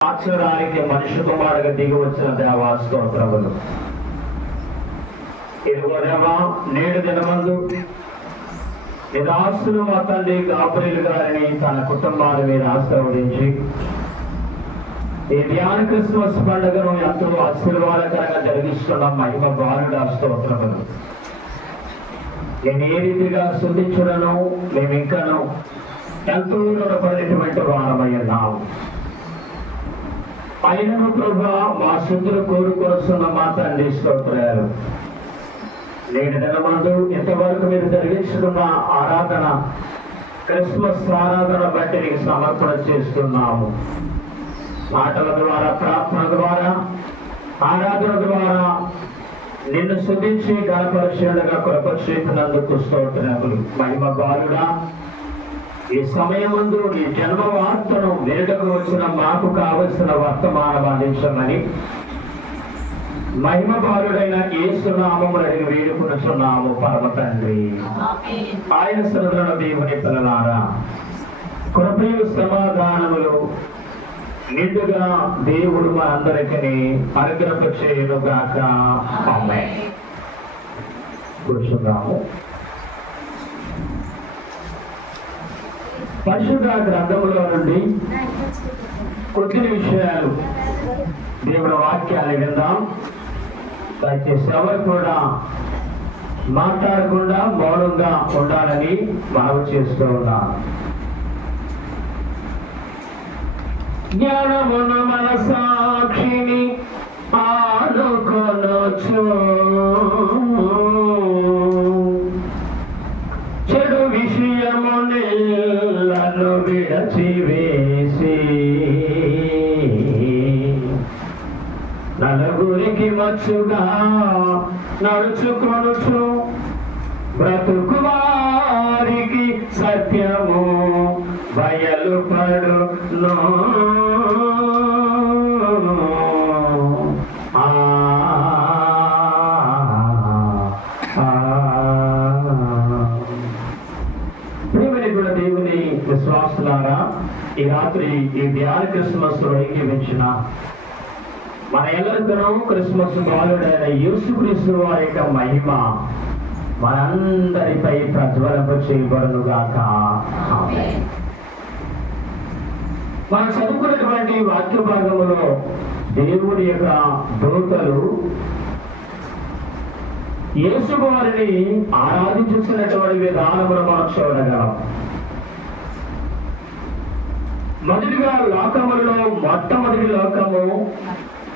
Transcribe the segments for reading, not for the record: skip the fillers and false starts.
ఆచరానికి మనిషి కుమారుగా దిగి వచ్చిన దేవా స్తోత్రములు. ఇదిగోనేమా నేడు దినమందు నిరాశులు మా తండ్రి గాబ్రియల్ గారిని తన కుటుంబాన్ని మీరు ఆశీర్వదించి ఈ ధ్యాన క్రిస్మస్ పండుగను ఎంతో ఆశీర్వాదకరంగా జరిగిస్తున్న మహిమ బాలుడా స్తోత్రములు. నేను ఏ రీతిగా స్తుతించుడను మేము ఇంకను ఎంతో రుణపడినటువంటి వారమై ఉన్నాము. అయినను ప్రభా మా శుద్ధులు కోరుకొస్తున్న మా తండ్రి స్తోత్రాలు. నేటి దినమందు ఇంతవరకు మీరు జరిగించుకున్న ఆరాధన క్రిస్మస్ ఆరాధన బట్టి నీకు సమర్పణ చేస్తున్నాము. మాటల ద్వారా, ప్రార్థన ద్వారా, ఆరాధన ద్వారా నిన్ను స్తుతించి గణపరిచయులుగా కృప చేసినందుకు స్తోత్రములు. మహిమ బాలుడా, ఈ సమయమందు నీ జన్మ వార్తను వేడుకు వచ్చిన మాకు కావలసిన వర్తమానం అందించమని మహిమ బాలుడైన యేసు నామమున వేడుకొనుచున్నాము పరమ తండ్రి. ఆయన సర్వన దేవుని పిల్లలారా, కృపయు సమాధానములు నిండుగా దేవుడు మా అందరికీ అనుగ్రహించేయును గాక. ఆమేన్. కూర్చున్నాము. పరిశుద్ధ గ్రంథములో నుండి కొద్ది విషయాలు దేవుడి వాక్యాన్ని విందాం. దయచేసి ఎవరు కూడా మాట్లాడకుండా మౌనంగా ఉండాలని మనవి చేస్తూ ఉన్నాను. జ్ఞానమును మన సాక్షిని ఆనుకొనొచ్చు, చెడు విషయములను విడచివేసి నలుగురికి మచ్చుగా నడుచుకొనుచు బ్రతుకు వారికి సత్యము బయలుపడును. దేవుని విశ్వాసులారా, ఈ రాత్రి ఈ ధ్యాన క్రిస్మస్ ఏకీవించిన మన ఎల్లరికను క్రిస్మస్ బాలుడైన యేసుక్రీస్తు వారి యొక్క మహిమ మనందరిపై ప్రజ్వలింప చేయబడును గాక. మనం చదువుకున్నటువంటి వాక్య భాగంలో దేవుడి యొక్క దూతలు యేసు వారిని ఆరాధించుతున్నటువంటి విధానమును మనం చూడగలం. మొదటిగా లోకములలో మొట్టమొదటి లోకము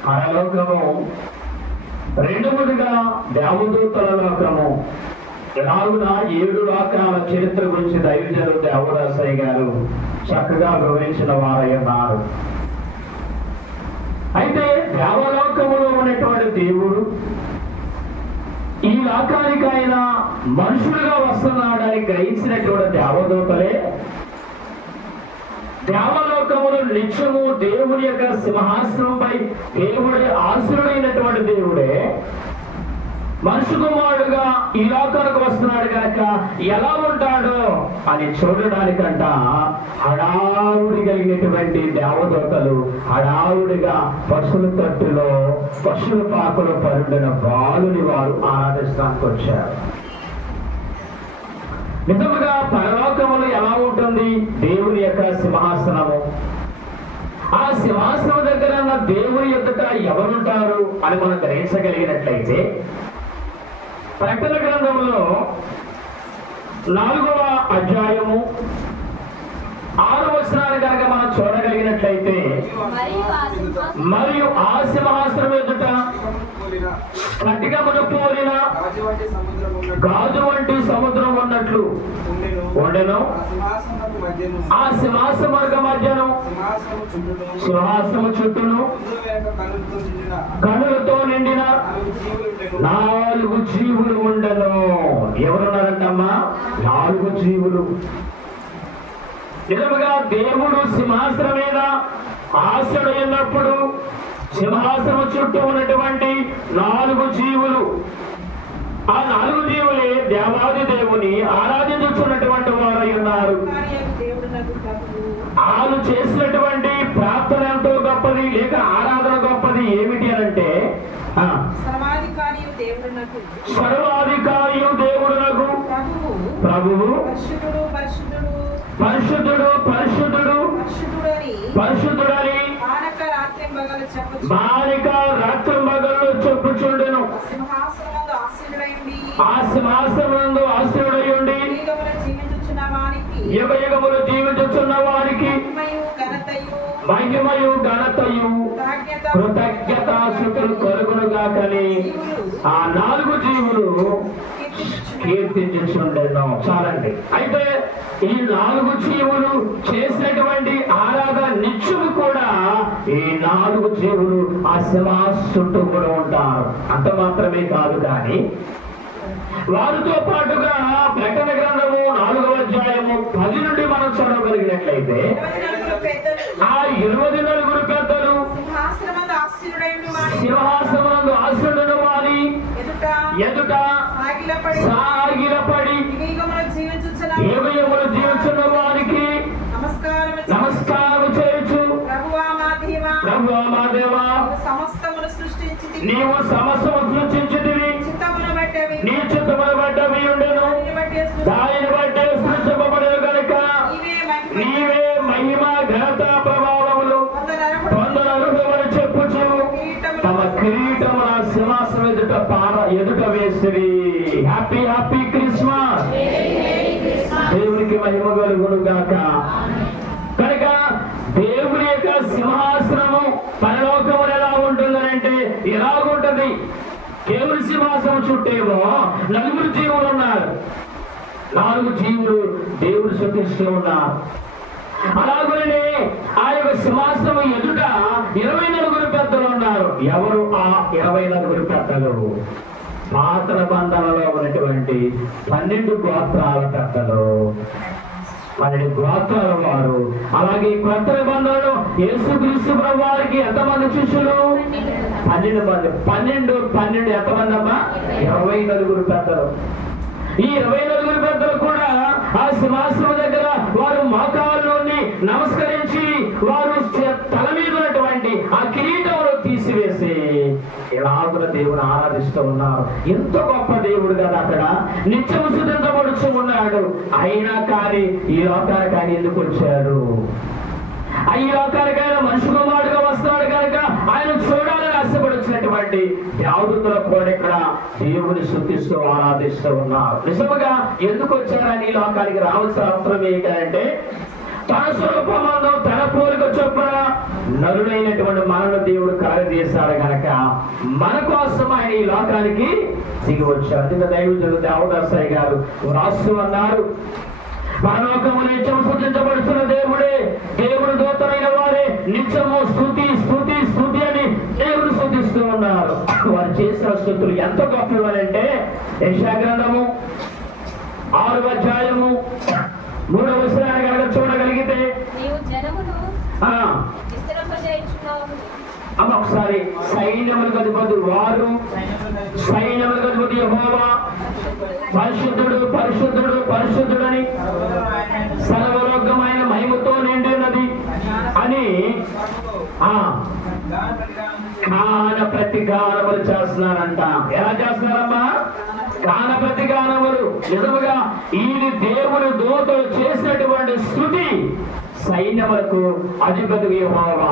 పరలోకము, రెండవదిగా దేవదూతల లోకము. ఇలాగున 7 లోకాల చరిత్ర గురించి దైవజనులు దేవదాసయ్య గారు చక్కగా వివరించిన వారై ఉన్నారు. అయితే దేవలోకములో ఉన్నటువంటి దేవుడు ఈ లోకానికి ఆయన మనుషులుగా వస్తున్నాడని గ్రహించినటువంటి దేవదూతలే దేవలోకములు నిత్యము దేవుడి యొక్క సింహాసనంపై దేవుడి ఆశీనుడైనటువంటి దేవుడే మనుషు కుమారుడుగా ఈ లోకానికి వస్తున్నాడు కనుక ఎలా ఉంటాడో అని చూడడానికంట హడావుడి కలిగినటువంటి దేవదూతలు హడావుడిగా పశువుల తట్టులో పశువుల పాకలో పరుడిన బాలుని వారు ఆరాధిస్తానికి వచ్చారు. నిజముగా పరలోకములు ఎలా ఉంటుంది? దేవుని యొక్క సింహాసనము. ఆ సింహాసనం దగ్గర ఉన్న దేవుని ఎదుట ఎవరుంటారు అని మనం గ్రహించగలిగినట్లయితే ప్రకటన గ్రంథంలో 4వ అధ్యాయము 6వ వచనాన్ని కనుక మనం చూడగలిగినట్లయితే, మరియు ఆ సింహాసనం ఎదుట కటికమును పోలిన గాజు వంటి సముద్రం ఉన్నట్లు ఉండెను. ఆ సింహాసన మధ్యను సింహాసనము చుట్టూను కనులతో నిండిన 4 జీవులు ఉండెను. ఎవరున్నారంటమ్మా? 4 జీవులు. నిజముగా దేవుడు సింహాసనం మీద ఆశయున్నప్పుడు సింహాసనం చుట్టూ ఉన్నటువంటి 4 జీవులు, ఆ 4 జీవులే దేవాది దేవుని ఆరాధించుతున్నటువంటి వారై ఉన్నారు. వాళ్ళు చేసినటువంటి ప్రార్థన ఎంతో గొప్పది. సర్వాధికారియు దేవుడునగు ప్రభువు పరిశుద్ధుడు పరిశుద్ధుడు పరిశుద్ధుడని బాలిక రాత్రింబగళ్ళు చెప్పుచుండెను. ఆ సింహాసనమునందు ఆసీనుడయుండి యుగ యుగములు జీవించుచున్న వారికి మహిమయు ఘనతయు కృతజ్ఞతాస్తుతులు కలుగునుగాకని ఆ 4 జీవులు కీర్తించుచుండెను. చాలండి. అయితే ఈ 4 జీవులు చేసినటువంటి ఆరాధన నిత్యము కూడా ఈ 4 జీవులు ఆ సింహాసనం చుట్టూ కూడా ఉంటారు. అంత మాత్రమే కాదు, కానీ వారితో పాటుగా ప్రకటన గ్రంథము 4వ అధ్యాయము 10 నుండి మనం చదవగలిగినట్లయితే ఆ 24 పెద్దలు సింహాసనమందు ఆసీనుడైన వారి ఎదుట సాగిలపడి యుగములు జీవించున్న వారికి నమస్కారం చేయొచ్చు. ప్రభువా మా దేవా, నీవు సమస్తము సృష్టించితివి, నీ చిత్తమును బట్టి ఉండెను, దానిని బట్టి సృష్టింపబడెను గనుక నీవే మహిమ ఘనత ప్రభావములు పొందనరుగవని చెప్పుచు తమ కిరీటముల సింహాసనం ఎదుట వేసిరి. Happy happy Christmas. దేవునికి మహిమ కలుగును గాక. కనుక దేవుని యొక్క సింహాసనము పరలోకములు ఎలా ఉంటుందనంటే ఎలాగుంటది? దేవుని సింహాసనం చుట్టేమో 4 జీవులు ఉన్నారు. 4 జీవులు దేవుడు స్తుతిస్తూ ఉన్నారు. అలాగనే ఆ యొక్క సింహాసనం ఎదుట 24 పెద్దలు ఉన్నారు. ఎవరు ఆ 24 పెద్దలు? పాత నిబంధనలో ఉన్నటువంటి 12 గోత్రాల పెద్దలు, 12 గోత్రాల వారు. అలాగే కొత్త నిబంధనలో యేసుక్రీస్తు ప్రభువు వారికి ఎంతమంది శిష్యులు? 12 మంది. 12 ఎంతమంది అమ్మా? 24 పెద్దలు. ఈ 24 పెద్దలు కూడా ఆ సింహాసనం దగ్గర వారు మోకాళ్ళలోని నమస్కరించి వారు తల మీద ఉన్నటువంటి ఆ కిరీటంలో తీసివేసి ఎలాగున దేవుడు ఆరాధిస్తూ ఉన్నారు. ఎంత గొప్ప దేవుడు కదా! అక్కడ నిత్యము స్తుతించబడుచు ఉన్నాడు. అయినా కానీ ఈ లోకానికి ఆయన ఎందుకు వచ్చాడు? ఈ లోకానికి ఆయన మనుషు కుమారుడుగా వస్తాడు కనుక ఆయన చూడాలని ఆశపడుతున్నటువంటి దేవదూతలు కూడా ఇక్కడ దేవుని స్తుతిస్తూ ఆరాధిస్తూ ఉన్నారు. నిజముగా ఎందుకు వచ్చారని ఈ లోకానికి రావాల్సిన అవసరం ఏంటంటే తన స్వరూపమందు తన పోలిక చొప్పున నరుడైనటువంటి మనను దేవుడు కలగజేశాడు గనక మన కోసం ఆయన ఈ లోకానికి దిగి వచ్చారు. అందుకే దైవజనుడు దేవదాసయ్య గారు రాస్తూ అన్నారు, పరలోకము నిత్యము స్తుతించబడుతున్న దేవుడే, దేవుడు దూతమైన వారే నిత్యము స్తుతి స్తుతి స్తుతి అని దేవుడు స్తుతిస్తూ ఉన్నారు. వారు చేసిన స్తుతులు ఎంత గొప్పవారంటే యెషయా గ్రంథము 6వ అధ్యాయము 3వ వచనాన్ని కనుక చూడగలిగితే అమ్మ ఒకసారి సైన్యములకు అధిపతి వారు, సైన్యములకు అధిపతి యెహోవా పరిశుద్ధుడు పరిశుద్ధుడు పరిశుద్ధుడని సర్వలోకమైన మహిమతో నిండినది అని గాన ప్రతిగానములు చేస్తున్నారంట. ఎలా చేస్తున్నారమ్మా? గాన ప్రతిగానములు. నిజముగా ఈ దేవుని దూతలు చేసినటువంటి స్తుతి సైన్యములకు అధిపతి యెహోవా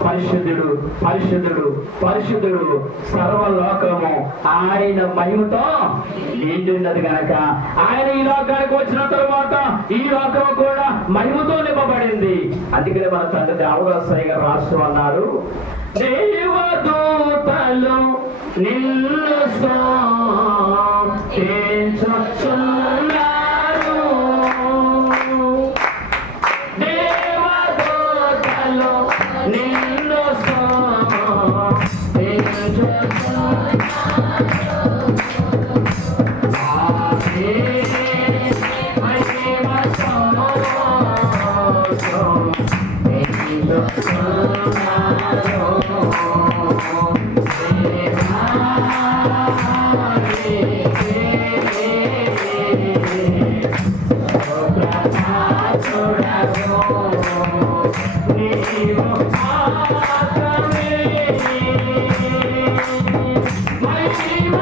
పరిశుద్ధుడు పరిశుద్ధుడు పరిశుద్ధుడు సర్వలోకము ఆయన మహిమతో నిండినది గనక ఆయన ఈ లోకానికి వచ్చిన తరువాత ఈ లోకము కూడా మహిమతో నింపబడింది. అందుకనే మన తండ్రి దేవదాసయ్య గారు రాస్తూ అన్నారు, దేవదూతలు నిన్ను స్తుతించుచున్నారు, దేవదూతలు నిన్ను స్తుతించుచున్నారు. మహిమ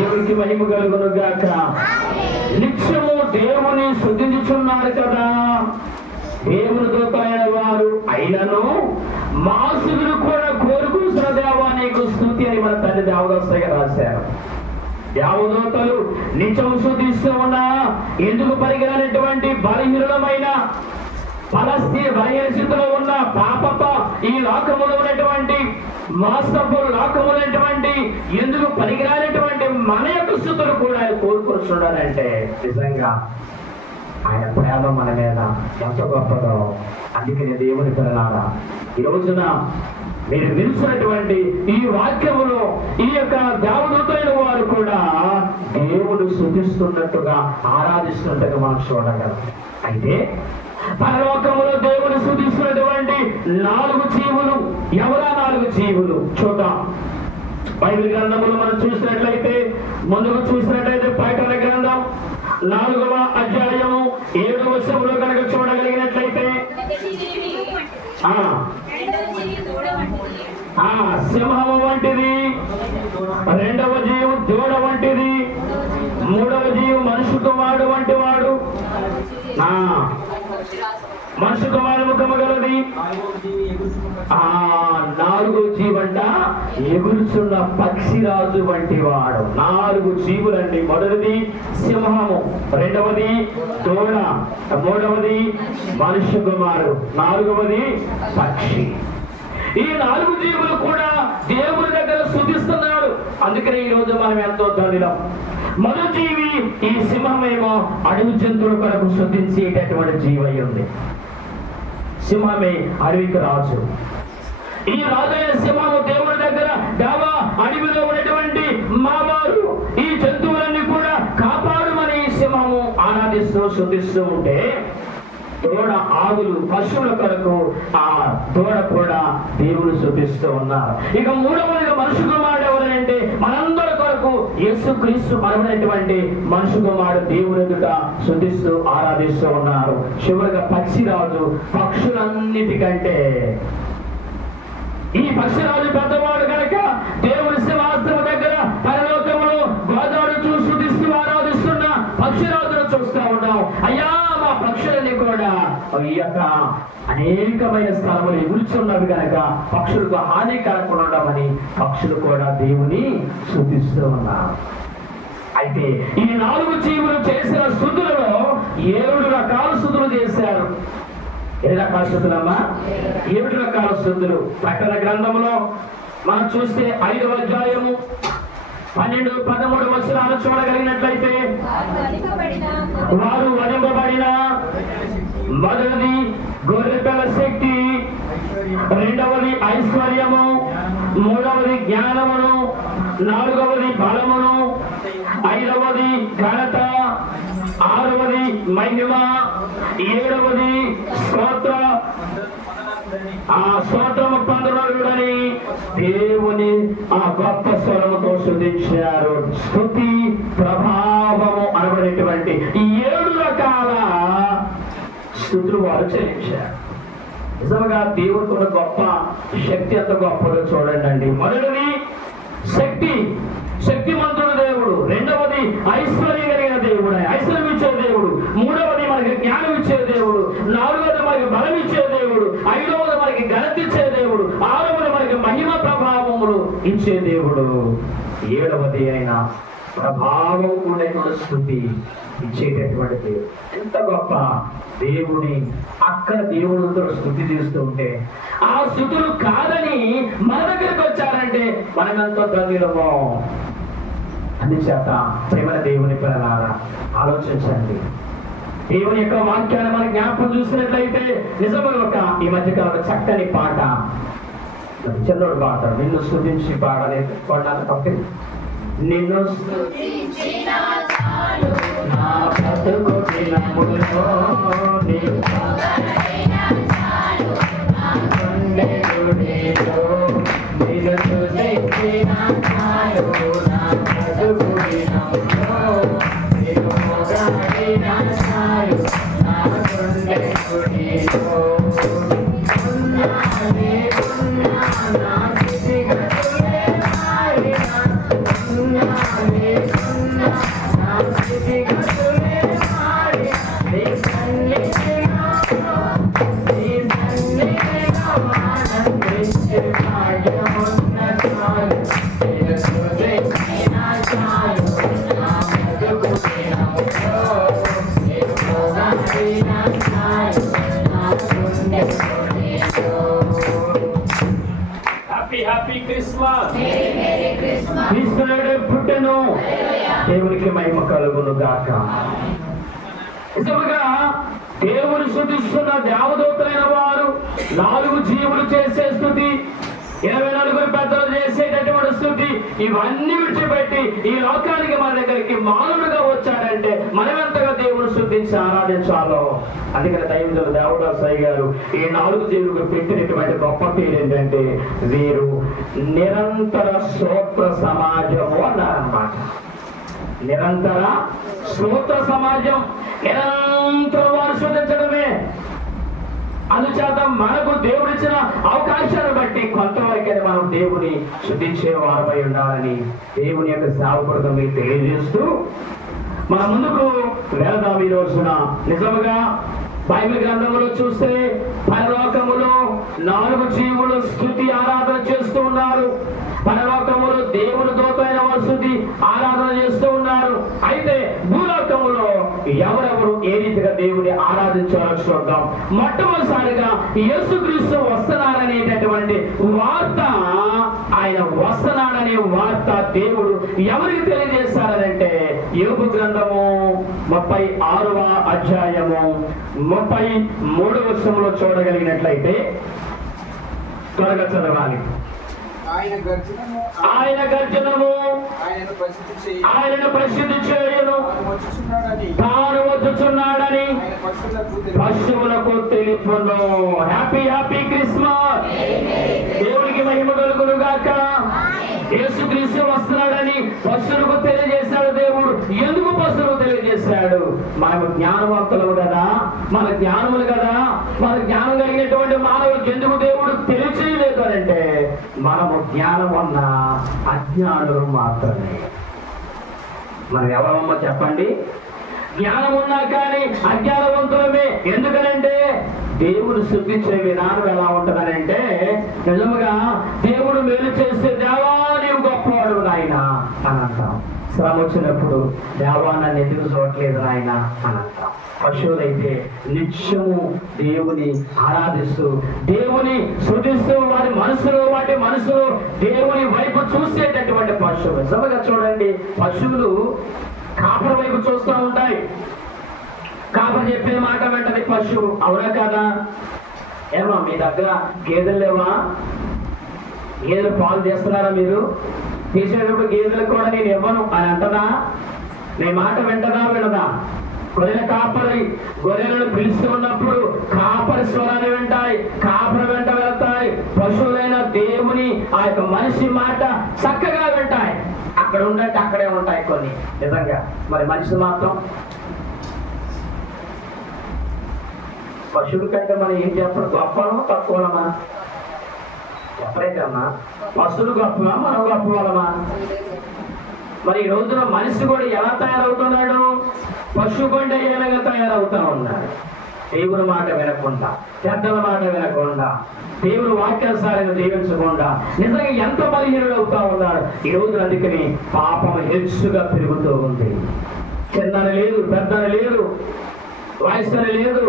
దేవునికి మహిమ కలుగును గాక. నిత్యము దేవుని స్తుతించుచున్నారు కదా. దేవుని దూతలైన వారు అయినను మాసులు కూడా కోరుకుంటున్న దేవా నీకు స్తుతి అని మన తండ్రి దేవదాసగా రాశారు. దేవదూతలు నిత్యం స్తుతిస్తూ ఉన్నా ఎందుకు పరిగణనటువంటి బలహీనమైన బలహీన స్థితిలో ఉన్న పాప ఈ లోకములో ఉన్నటువంటి మాస్తపు లోకములో ఉన్నటువంటి ఎందుకు పరిగణనటువంటి మన యొక్క స్థుతులు కూడా ఆయన కోరుకుంటున్నారంటే నిజంగా ఆయన ప్రేమ మన మీద ఎంత గొప్పదో. అందుకని దేవుని పిల్లలారా, ఈ రోజున మీరు నిలిచినటువంటి ఈ వాక్యములో ఈ యొక్క దేవదూతైన వారు కూడా దేవుడు స్తుతిస్తున్నట్టుగా ఆరాధిస్తున్నట్టుగా మనం చూడగలం. అయితే పరలోకములో దేవుడు స్తుతిస్తున్నటువంటి 4 జీవులు ఎవరా 4 జీవులు చూద్దాం. బైబిల్ గ్రంథములు మనం చూసినట్లయితే ముందుకు చూసినట్లయితే ప్రకటన గ్రంథం 4వ అధ్యాయము 7వ వచనంలో కనుక చూడగలిగినట్లయితే సింహము వంటిది, 2వ జీవు దూడ వంటిది, 3వ జీవు మనుషు కుమారుడు వంటి వాడు, మనుషు కుమారుడు ముఖము గలది, 4వ జీవంట ఎగురుచున్న పక్షిరాజు వంటి వాడు. 4 జీవులండి. మొదటిది సింహము, 2వది దూడ, 3వది మనుషు కుమారుడు, 4వది పక్షి. ఈ 4 జీవులు కూడా దేవుని దగ్గర స్తుతిస్తున్నాడు. అందుకనే ఈ రోజు మనం ఎంతో ధన్యులం. మొదటి జీవి ఈ సింహమేమో అడవి జంతువుల కొరకు స్తుతించేటటువంటి జీవై ఉంది. సింహమే అడవికి రాజు. ఈ రాజైన సింహము దేవుని దగ్గర దేవా అడవిలో ఉన్నటువంటి మావారు ఈ జంతువులన్నీ కూడా కాపాడుమని ఈ సింహము ఆరాధిస్తూ స్తుతిస్తూ ఉంటే దూడ ఆవులు పశువుల కొరకు ఆ దూడ కూడా దేవుని స్తుతిస్తూ ఉన్నారు. ఇక 3వదిగా మనుషు కుమారుడు ఎవరంటే మనందరి కొరకు యేసుక్రీస్తు మనమైనటువంటి మనుషు కుమారుడు దేవుని ఎదుట స్తుతిస్తూ ఆరాధిస్తూ ఉన్నారు. చివరిగా పక్షిరాజు పక్షులన్నిటికంటే ఈ పక్షిరాజు పెద్దవాడు కనుక దేవుని సింహాసనం దగ్గర పరలోకములో గోదావరి స్తుతిస్తూ ఆరాధిస్తున్న పక్షిరాజును చూస్తూ ఉన్నాం. అయ్యా మా పక్షులని కూడా ఈ యొక్క అనేకమైన స్థలములు ఎగురుచున్నవి కనుక పక్షులకు హాని కలగకుండా ఉండమని పక్షులు కూడా దేవుని స్తుతిస్తూ ఉన్నారు. అయితే ఈ 4 జీవులు చేసిన స్తుతులలో 7 రకాల స్తుతులు చేశారు. ఎన్ని రకాల స్తుతులమ్మా? 7 రకాల స్తుతులు. ప్రకటన గ్రంథంలో మనం చూస్తే 5వ అధ్యాయము 12, 13 వచనాలు చూడగలిగినట్లయితే వారు వధింపబడిన మొదటిది గొర్రెపిల్ల శక్తి, 2వది ఐశ్వర్యము, 3వది జ్ఞానమును, 4వది బలమును, 5వది ఘనత, 6వది మహిమ, 7వది స్తోత్రము పొందడని దేవుని ఆ గొప్ప స్వరముతో స్తుతించారు. స్తుతి ప్రభావము అనబడేటువంటి ఈ 7 రకాల స్తుతులు వారు చెల్లించారు. నిజంగా దేవుడికి ఉన్న గొప్ప శక్తి ఎంత గొప్పదో చూడండి. మొదటిది శక్తి, శక్తిమంతుడు దేవుడు. 2వది ఐశ్వర్యం కలిగిన దేవుడు, ఐశ్వర్యం ఇచ్చే దేవుడు. 3వది మనకి జ్ఞానం ఇచ్చే దేవుడు. 4వది మనకి బలం ఇచ్చే దేవుడు. 5వది మనకి ఘనత ఇచ్చే దేవుడు. 6వది మనకి మహిమ ప్రభావములు ఇచ్చే దేవుడు. 7వది అయిన ప్రభావం కూడా స్తుతి ఇచ్చేటటువంటి దేవుడు. ఎంత గొప్ప దేవుని అక్కడ దేవుడితో స్తుతి చేస్తూ ఉంటే ఆ స్తుతులు కాదని మన దగ్గరికి వచ్చారంటే మనమెంతో ధన్యులమో. అందుచేత ప్రేమ దేవుని పిల్లలారా ఆలోచించండి. దేవుని యొక్క వాక్యాన్ని మన జ్ఞాపకం చూసినట్లయితే నిజంగా ఈ మధ్యకాలంలో చక్కని పాట, చిన్నోడు పాట, నిన్ను స్తుతించి పాడలేదు కొన్నాను తప్పి నిన్ను నా బ్రతుకు దినములో క్రిస్మస్. క్రీస్తునాడే పుట్టెను. దేవునికి మహిమ కలుగును గాక. నిజముగా దేవుని స్తుతిస్తున్న దేవదూతలైన వారు 4 జీవులు చేసే స్తుతి, 24 పెద్దలు చేసేటటువంటి స్థుతి, ఇవన్నీ విడిచిపెట్టి ఈ లోకానికి మన దగ్గరికి మానవుడిగా వచ్చాడంటే మనం ఎంతగా దేవుని స్తుతించి ఆరాధించాలో. అందుకని దైవజనులు దేవదాసయ్య గారు ఈ 4 జీవులకు పెట్టినటువంటి గొప్ప పేరు ఏంటంటే వీరు నిరంతర స్తోత్ర సమాజము అన్నారన్నమాట. నిరంతర స్తోత్ర సమాజం, నిరంతరం వారు స్తుతించడమే. అందుచేత మనకు దేవుడిచ్చిన అవకాశాన్ని బట్టి కొంతవరకైనా మనం దేవుని స్తుతించే వారమై ఉండాలని దేవుని యొక్క సేవకుడుగా మీకు తెలియజేస్తూ మన ముందుకు వెళదాం. ఈ రోజున నిజముగా బైబిల్ గ్రంథంలో చూస్తే పరలోకములో 4 జీవులు స్తుతి ఆరాధన చేస్తూ ఉన్నారు. పరలోకములో దేవుని దూతైన వారు స్తుతి ఆరాధన చేస్తూ ఉన్నారు. అయితే భూలోకములో ఎవరెవరు ఏ రీతిగా దేవుని ఆరాధించాలో చూద్దాం. మొట్టమొదటిసారిగా యేసుక్రీస్తు వస్తున్నాడనేటటువంటి వార్త, ఆయన వస్తున్నాడనే వార్త దేవుడు ఎవరికి తెలియజేస్తారంటే యోబు గ్రంథము 36వ అధ్యాయము 33వ వచనంలో చూడగలిగినట్లయితే త్వరగా చదవాలి. ఆయన గర్జనము ఆయనను ప్రసిద్ధి చేయును. తాను వచ్చుచున్నాడని పశువులకు తెలుపును. Happy happy Christmas. దేవునికి మహిమ కలుగును గాక. యేసుక్రీస్తు వస్తున్నాడని పశువులకు తెలియజేశాడు దేవుడు. ఎందుకు పశువులకు తెలియజేశాడు? మనకు జ్ఞానవంతులు కదా, మన జ్ఞానములు కదా, మన జ్ఞానం కలిగినటువంటి మానవులకు ఎందుకు దేవుడు తెలియచేయలేదు అంటే మనము జ్ఞానం ఉన్న అజ్ఞానులు మాత్రమే. మనం ఎవరమ్మో చెప్పండి? జ్ఞానం ఉన్నా కానీ అజ్ఞానవంతులమే. ఎందుకనంటే దేవుడు స్తుతించే విధానం ఎలా ఉంటుందనంటే నిజముగా దేవుడు మేలు చేస్తే దేవా నీవు గొప్పవాడు నాయన అని అంటాం. శ్రమ వచ్చినప్పుడు దేవా నన్ను ఎందుకు చూడట్లేదు నాయన అని అంటాం. పశువులైతే నిత్యము దేవుని ఆరాధిస్తూ దేవుని స్తుతిస్తూ వాటి మనసులో దేవుని వైపు చూసేటటువంటి పశువులు. నిజంగా చూడండి, పశువులు కాపర వైపు చూస్తూ ఉంటాయి. కాపర చెప్పే మాట వెంటనే పశువు. అవునా కదా? ఏమా మీ దగ్గర గేదెలు లేవా? గేదెలు పాలు చేస్తున్నారా? మీరు తీసేటప్పుడు గేదెలు కూడా నేను ఇవ్వను అని అంటదా? నీ మాట వెంటనా వినదా? గొర్రెల కాపరి గొర్రెలను పిలుస్తూ ఉన్నప్పుడు కాపరి స్వరాన్ని వింటాయి, కాపరి వెంట వెళ్తాయి. పశువులైన దేవుని ఆ యొక్క మనిషి మాట చక్కగా వింటాయి. అక్కడ ఉన్నట్టు అక్కడే ఉంటాయి కొన్ని. నిజంగా మరి మనిషి మాత్రం పశువుల కంటే మనం ఏం చెప్పడం గొప్పనో తక్కువనమా? ఎప్పుడైతేమ్మా పశువులు గొప్పవా మనం గొప్ప వాళ్ళమా? మరి ఈ రోజున మనిషి కూడా ఎలా తయారవుతున్నాడు? పశువు కొండ ఏలాగా తయారవుతా ఉన్నాడు. దేవుని మాట వినకుండా, పెద్దల మాట వినకుండా, దేవుని వాక్యానుసారంగా జీవించకుండా నిజంగా ఎంత బలహీనుడు అవుతా ఉన్నాడు ఈ రోజు. అందుకని పాపం హెచ్చుగా పెరుగుతూ ఉంది. చిన్నని లేదు, పెద్దని లేదు, వయస్సుని లేదు,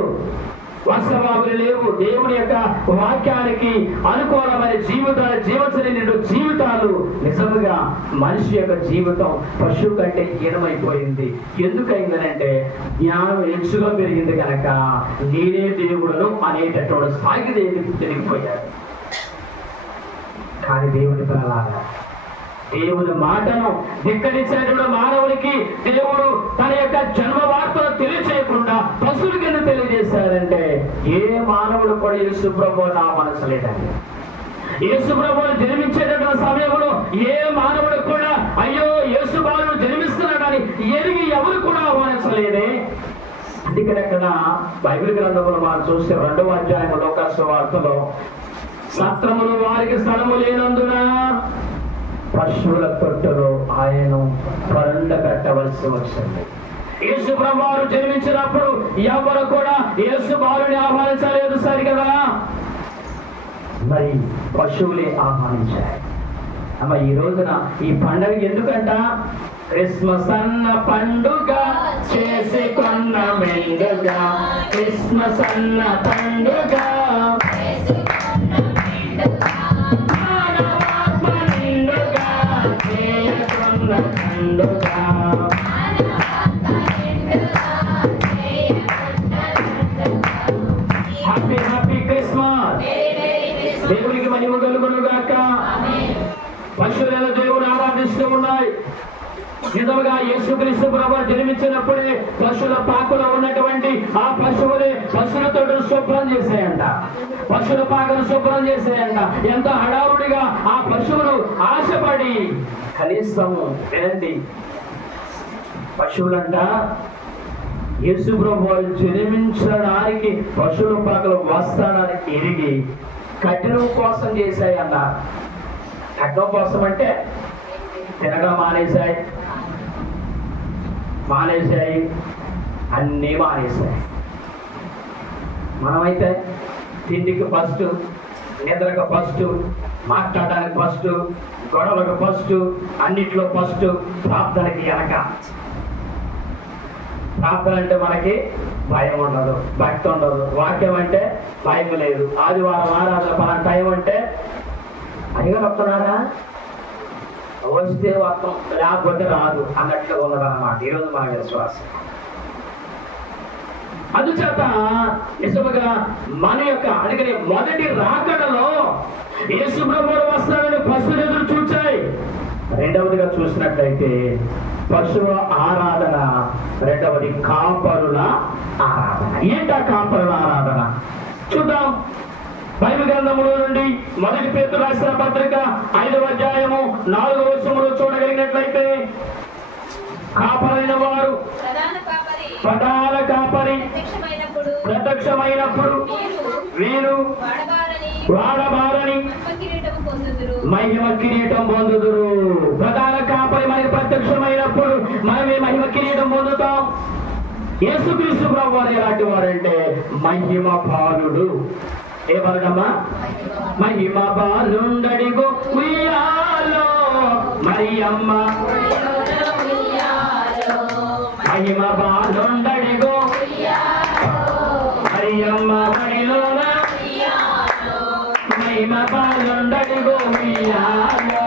వస్త్రబాబులు లేవు. దేవుని యొక్క వాక్యానికి అనుకూలమైన జీవితాలు జీవించలేని జీవితాలు. నిజంగా మనిషి యొక్క జీవితం పశువు కంటే హీనమైపోయింది. ఎందుకైందనంటే జ్ఞానం హెచ్చుగా పెరిగింది కనుక నేనే దేవుడును అనేటటువంటి స్థాయికి దేవుడికి తిరిగిపోయాడు. కానీ దేవుని పిల్లలారా, దేవుని మాటను ధిక్కరించినటువంటి మానవునికి దేవుడు తన యొక్క జన్మ వార్తను తెలియచేయకుండా పశువులకి ఎందుకు తెలియజేశారంటే ఏ మానవుడు కూడా యేసు ప్రభువును ఆహ్వానించలేదండి. యేసు ప్రభువును జన్మించేటటువంటి సమయంలో ఏ మానవుడు కూడా అయ్యో యేసు బాలుడు జన్మిస్తున్నాడని ఎరిగి ఎవరు కూడా ఆహ్వానించలేదే. అందుకని అక్కడ బైబిల్ గ్రంథంలో మనం చూస్తే 2వ అధ్యాయం లోకాసు వార్తలో సత్రములు వారికి స్థలము లేనందున పశువుల తొట్టులో ఆయన పరుండ కట్టవలసి వచ్చింది. యేసు ప్రభువు జన్మించినప్పుడు ఎవరు కూడా యేసు బాలుని ఆహ్వానించలేదు సరిగదా, మరి పశువులే ఆహ్వానించాయి. అమ్మ ఈ రోజున ఈ పండుగ ఎందుకంట? క్రిస్మస్ అన్న పండుగ చేసుకున్న మెండుగా, క్రిస్మస్ అన్న పండుగ దేవునికి మహిమ కలుగును గాక. పశువుల దేవుని ఆరాధిస్తూ ఉన్నాయి. నిజంగా యేసుక్రీస్తు ప్రభువు జన్మించినప్పుడే పశువుల పాకలో ఉన్నటువంటి ఆ పశువులతో శుభ్రం చేసేయంట. పశువుల పాకను శుభ్రం చేసేయంట. ఎంత హడావుడిగా ఆ పశువులు ఆశపడి కనీసం వినండి, పశువులంట యేసు ప్రభువు జన్మించడానికి పశువుల పాకలు వస్తాడానికి ఎరిగి కఠినం కోసం చేశాయన్న. కఠినం కోసం అంటే తినడం మానేశాయి, అన్నీ మానేశాయి. మనమైతే తిండికి ఫస్ట్, నిద్రకు ఫస్ట్, మాట్లాడడానికి ఫస్ట్, గొడవలకు ఫస్ట్, అన్నిట్లో ఫస్ట్, ప్రార్థనకి వెనక. ప్రార్థన అంటే మనకి భయం ఉండదు, భక్తి ఉండదు. వాక్యం అంటే భయం లేదు. ఆదివారం ఆరాధన పలానా టైం అంటే అడిగా వస్తున్నారా, వస్తే వస్తాం, లేకపోతే రాదు అన్నట్లు ఉన్నదన్నమాట ఈరోజు మన విశ్వాసం. అందుచేత నిజముగా మన యొక్క అడిగిన మొదటి రాకడలో యేసు ప్రభువు వస్తాడని పశువులు ఎదురు చూచాయి. రెండవదిగా చూసినట్లయితే పశువ ఆరాధన, రెండవది కాపరుల ఆరాధన. ఏంటా కాపరుల ఆరాధన చూద్దాం. బైబిల్ గ్రంథములో నుండి మొదటి పేతురు రాసిన పత్రిక 5వ అధ్యాయము 4వ వచనములో చూడగలిగినట్లయితే, కాపరైన వారు ప్రధాన కాపరి ప్రత్యక్షమైనప్పుడు వీరు వాడబారని మహిమ కిరీటం పొందుదురు. ప్రధాన కాపరి మనకి ప్రత్యక్షమైనప్పుడు మనమే మహిమ కిరీటం పొందుతాం. యేసుక్రీస్తు ప్రభువు ఎలాంటి వారంటే మహిమ బాలుడు. ఏ బాలుడమ్మా? మహిమ బాలుండడిగో ఉయ్యాలో మరియమ్మ, మహిమ బాలుండడిగో మరియమ్మ మడిలోన, మహిమ బాలుండడిగో ఉయ్యాలో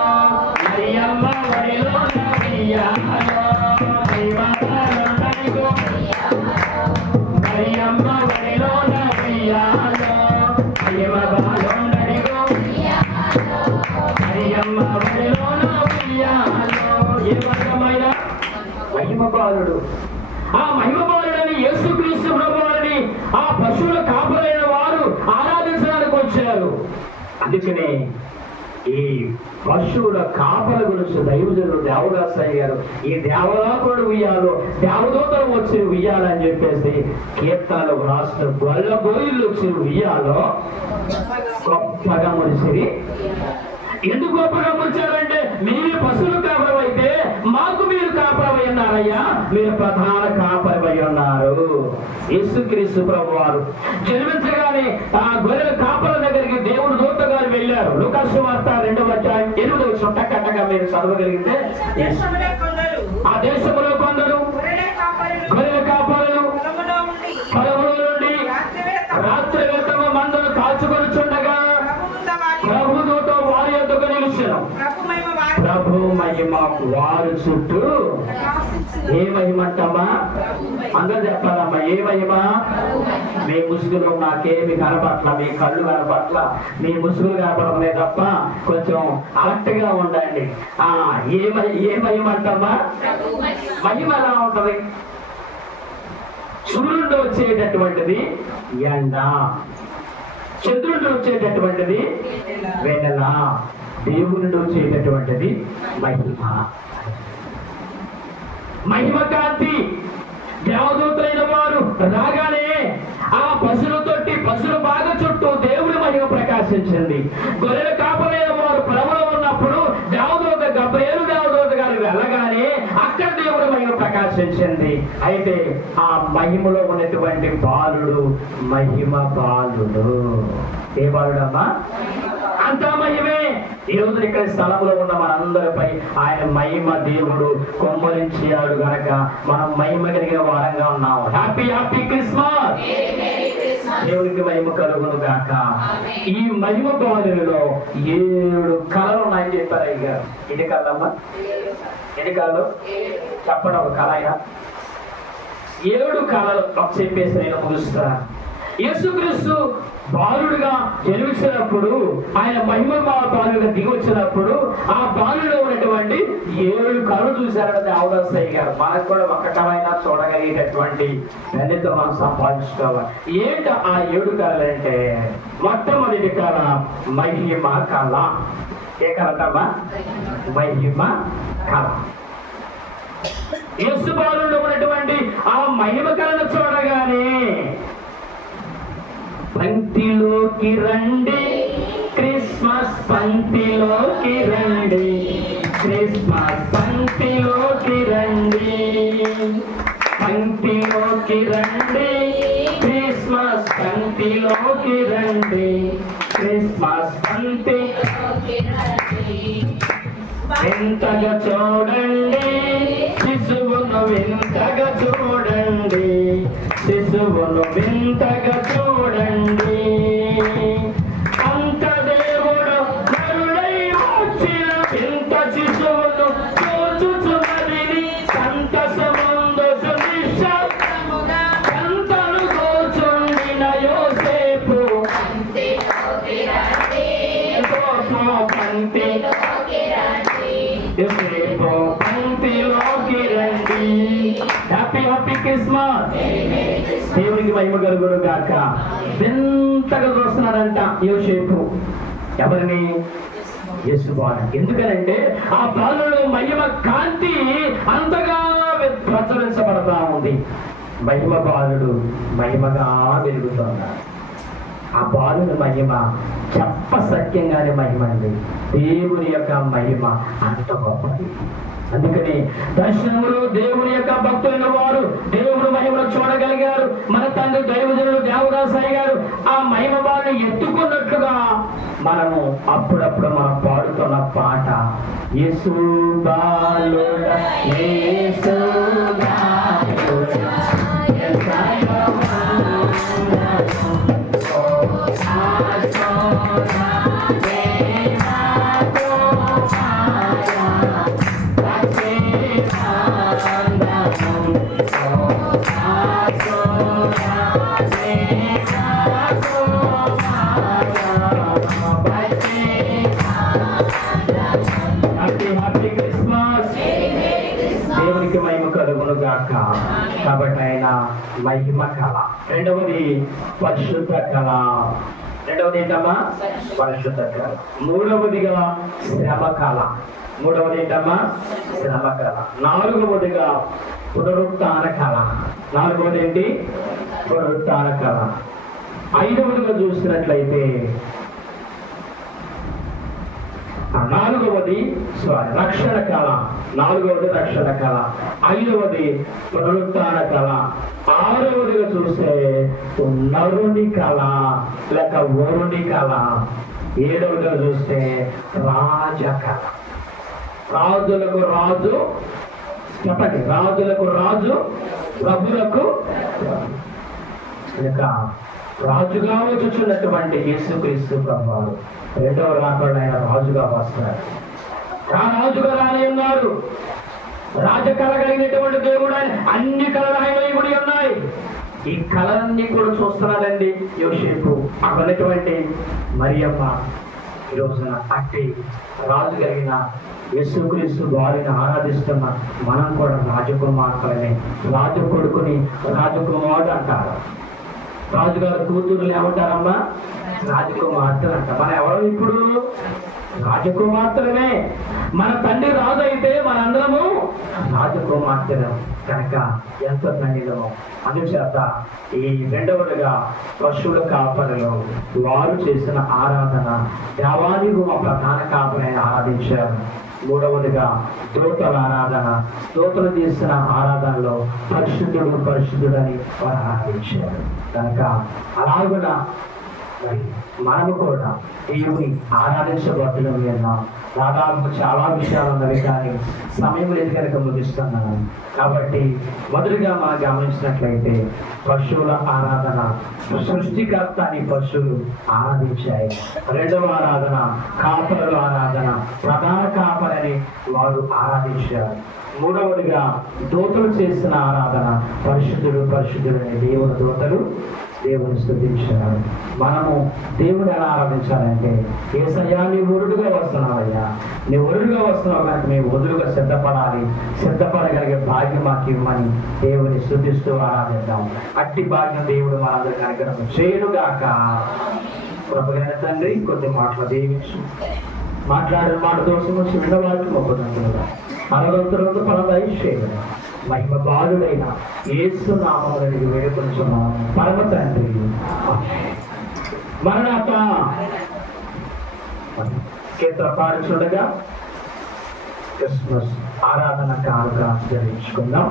మరియమ్మ మడిలోన ఉయ్యాలో, మహిమ బాలుండడిగో మరియమ్మ మడిలోన ఉయ్యాలో, మహిమ బాలుండడిగో మరియమ్మ మడిలోన ఉయ్యాలో. ఏ వర్గమైన మహిమ బాలుడు. ఆ మహిమ బాలుడని యేసుక్రీస్తు ప్రభువుని ఆ పశువుల కాపరైన వారు ఆరాధించడానికి వచ్చారు. అందుకనే ఈ పశువుల కాపల గురించి దైవజనుడు దేవదాసయ్య గారు ఈ దేవలాకుడు ఉయ్యాలో దేవదూతలు వచ్చి ఉయ్యాలని చెప్పేసి కీర్తనలు రాష్ట్ర గొల్ల గోయిళ్ళు వచ్చి ఉయ్యాలో గొప్పగా మురిసిరి. ఎందుకు గొప్పగా మురిచారంటే, మీరే పశువులు కాపరి అయితే మాకు మీరు కాపరి ఉన్నారయ్యా, మీరు ప్రధాన కాపరి ఉన్నారు. యేసుక్రీస్తు ప్రభువు వారు జన్మించగానే ఆ గొర్రెల కాపల దగ్గరికి దేవుడు దూత గారు వెళ్ళారు. లూకాసు సువార్త 2వ అధ్యాయం 8వ వచనం టక్కగా మీరు చదవగలిగితే, ఆ దేశంలో కొందరు గొర్రెల కాపరులు పొలంలో నుండి రాత్రి వేళ మందను కాచుకొని చుండగా ప్రభు దూత వారి యొద్దకు నిలిచెను. ప్రభు మహిమ వారి చుట్టూ. ఏ మహిమ అంటమ్మా? అందరూ చెప్పాలమ్మా, ఏ మహిమ? మీ ముసుగులో నాకేమి కనపట్ల, మీ కళ్ళు కనపట్ల, మీ ముసుగులు కనపడలే తప్ప కొంచెం అలర్ట్గా ఉండండి. ఏ మహిమ అంటమ్మా? మహిమ ఎలా ఉంటది? సూర్యుడు వచ్చేటటువంటిది ఎండ, చంద్రుడు వచ్చేటటువంటిది వెన్నెల, దేవుని వచ్చేటటువంటిది మహిమ. మహిమ కాంతి. దేవదూతైన వారు రాగానే ఆ పశువుల బాగా చుట్టూ దేవుని మహిమ ప్రకాశించింది. గొర్రెల కాపరైన వారు పొలంలో ఉన్నప్పుడు దేవదూత గబ్రియేలు దేవదూత గారు వెళ్ళగానే అక్కడ దేవుని మహిమ ప్రకాశించింది. అయితే ఆ మహిమలో ఉన్నటువంటి బాలుడు మహిమ బాలుడు. ఏ బాలుడమ్మా? అంతా మహిమే. ఈ రోజు ఇక్కడ స్థలంలో ఉన్న మనందరిపై ఆయన మహిమ దేవుడు కొమ్మరించాడు గనక మనం మహిమ కలిగిన వారంగా ఉన్నాము. Happy happy Christmas. దేవుడికి మహిమ కలుగును గాక. ఈ మహిమ బాలులో 7 కళలు ఉన్నాయని చెప్పారు అయ్య గారు. ఎన్ని కళమ్మా? ఎన్ని కళలు చెప్పండి. ఒక కళ అయినా 7 కళలు చెప్పేసి నేను ముగిస్తా. యేసుక్రీస్తు బాలుడుగా జన్మించినప్పుడు, ఆయన మహిమ బాలుడుగా దిగి వచ్చినప్పుడు ఆ బాలులో ఉన్నటువంటి 7 కళ్ళు చూశారని దేవదాసయ్య గారు. మనకు కూడా ఒక్కటమైనా చూడగలిగేటటువంటి ధన్యత మనం సంపాదించుకోవాలి. ఏంటి ఆ 7 కళలు అంటే, మొట్టమొదటి కళ మహిమ కళ. ఏ కళ? మహిమ కళ. యేసు బాలులో ఉన్నటువంటి ఆ మహిమ కళను చూడగానే పంక్తిలోకి రండి, క్రిస్మస్ పంక్తిలోకి రండి, క్రిస్మస్ పంక్తిలోకి రండి, పంక్తిలోకి రండి, క్రిస్మస్ పంక్తిలోకి రండి, క్రిస్మస్ పంక్తిలోకి రండి. వింతగా చూడండి శిశువును, వింతగా చూడండి శిశువును, వింతగా చూడండి. అంత దేవుడు కరుడై వచ్చిన వింత శిశువును చూచుచున్నది సంతసముందు సునిశ్శబ్దముగా సంతను కూర్చుండిన యోసేపు పంక్తిలోకి రండి, యోసేపు పంక్తిలోకి రండి. Happy happy Christmas. దేవునికి మహిమ కలుగును గాక. వింతగా చూస్తున్నాడంట యోసేపు. ఎవరిని? యేసు బాలుని. ఎందుకనంటే ఆ బాలుడు మహిమ కాంతి అంతగా ప్రచురించబడతా ఉంది. మహిమ బాలుడు మహిమగా వెలుగుతున్నాడు. ఆ బాలుని మహిమ చెప్పసఖ్యంగానే మహిమ అండి. దేవుని యొక్క మహిమ అంత గొప్పది. అందుకని దర్శనములు దేవుని యొక్క భక్తులైన వారు దేవుని మహిమను చూడగలిగారు. మన తండ్రి దైవజనుడు దేవదాసయ్య గారు ఆ మహిమ బాలుని ఎత్తుకున్నట్లుగా మనము అప్పుడప్పుడు మనం పాడుతున్న పాట, యేసు బాలుడా యేసు బాలుడా దేవునికి మహిమ కలుగును గాక. కాబట్టి ఆయన మహిమ కళ. రెండవది పరిశుద్ధ కళ. రెండవది ఏంటమ్మా? పరిశుద్ధ కళ. మూడవదిగా శ్రమ కళ. మూడవది ఏంటమ్మా? శ్రమ కళ. నాలుగవదిగా పునరుత్థాన కళ. నాలుగవది ఏంటి? పునరుత్థాన కళ. ఐదవదిగా చూసినట్లయితే రక్షణ కళ. నాలుగవది రక్షణ కళ. ఐదవది పునరుత్థాన కళ. ఆరవదిగా చూస్తే నరుని కళ లేక వరుని కళ. ఏడవదిగా చూస్తే రాజ కళ. రాజులకు రాజు, చెప్పండి, రాజులకు రాజు, ప్రభులకు ఇక రాజుగా వచ్చుచున్నటువంటి యేసుక్రీస్తు ప్రభువారు రెండవ రాకడలో ఆయన రాజుగా వస్తున్నాడు. ఆ రాజుగా రానున్నారు. రాజకళ కలిగినటువంటి దేవుడు ఆయన. అన్ని కళలు ఆయన ఇవి ఉన్నాయి. ఈ కళలన్నీ కూడా చూస్తున్నాడండి యోసేపు. అక్కడటువంటి మరియమ్మ ఈ రోజున అట్టి రాజు కలిగిన యేసుక్రీస్తు వారిని ఆరాధిస్తున్న మనం కూడా రాజకుమార్తెలని, రాజు కొడుకుని రాజకుమారుడు అంటారు. రాజుగారు కూతురులు ఏమంటారమ్మా? రాజకుమార్తెలు అంట. మనం ఎవరు ఇప్పుడు? రాజకుమార్తెలనే. మన తండ్రి రాజు అయితే మనందరము రాజకుమార్తెలు కనుక ఎంతో ధన్యులము. అందుచేత ఈ రెండవదిగా పశువుల కాపరులు వారు చేసిన ఆరాధన దేవానికి మా ప్రధాన కాపరిని ఆరాధించారు. మూడవదిగా దూతల ఆరాధన. దూతలు చేసిన ఆరాధనలో పరిశుద్ధుడు పరిశుద్ధుడని వారు ఆరాధించారు. కనుక అలాగున మనము కూడా దేవుని ఆరాధించబడుతున్నాం విన్నాం. దాదాపు చాలా విషయాలు ఉన్నవి కానీ సమయం లేదు కనుక ముగిస్తున్నాను. కాబట్టి మొదటిగా మనం గమనించినట్లయితే పశువుల ఆరాధన. సృష్టికర్త అని పశువులు ఆరాధించాయి. రెండవ ఆరాధన కాపరుల ఆరాధన. ప్రధాన కాపరని వారు ఆరాధించారు. మూడవదిగా దూతలు చేసిన ఆరాధన. పరిశుద్ధుడు పరిశుద్ధుడని దేవుని దూతలు దేవుని స్తుతించారు. మనము దేవుని ఎలా ఆరాధించాలంటే, యేసయ్యా నీ వరుడుగా వస్తున్నావయ్యా, నీ వరుడుగా వస్తున్నావు కనుక మేము వదులుగా సిద్ధపడాలి, సిద్ధపడగలిగే భాగ్యం మాకు ఇవ్వమని దేవుని స్తుతిస్తూ ఆరాధిద్దాం. అట్టి భాగ్యం దేవుడు మనందరికీ అనుగ్రహం చేయనుగాక. కృపగల తండ్రి, కొద్ది మాటలు దీవించు. మాట్లాడిన మాట దోషం వచ్చి విన్నవారికి మొక్కుదంతులుగా అనవంతులందు పరదైశ్చేయడం మహిమ బాలుడైన యేసు నామములను వేడుకొంచున్నాం పరమ తండ్రి. మరణాత కీర్తన పాడుచుండగా క్రిస్మస్ ఆరాధన కార్యక్రమం జరిగించుకుందాం.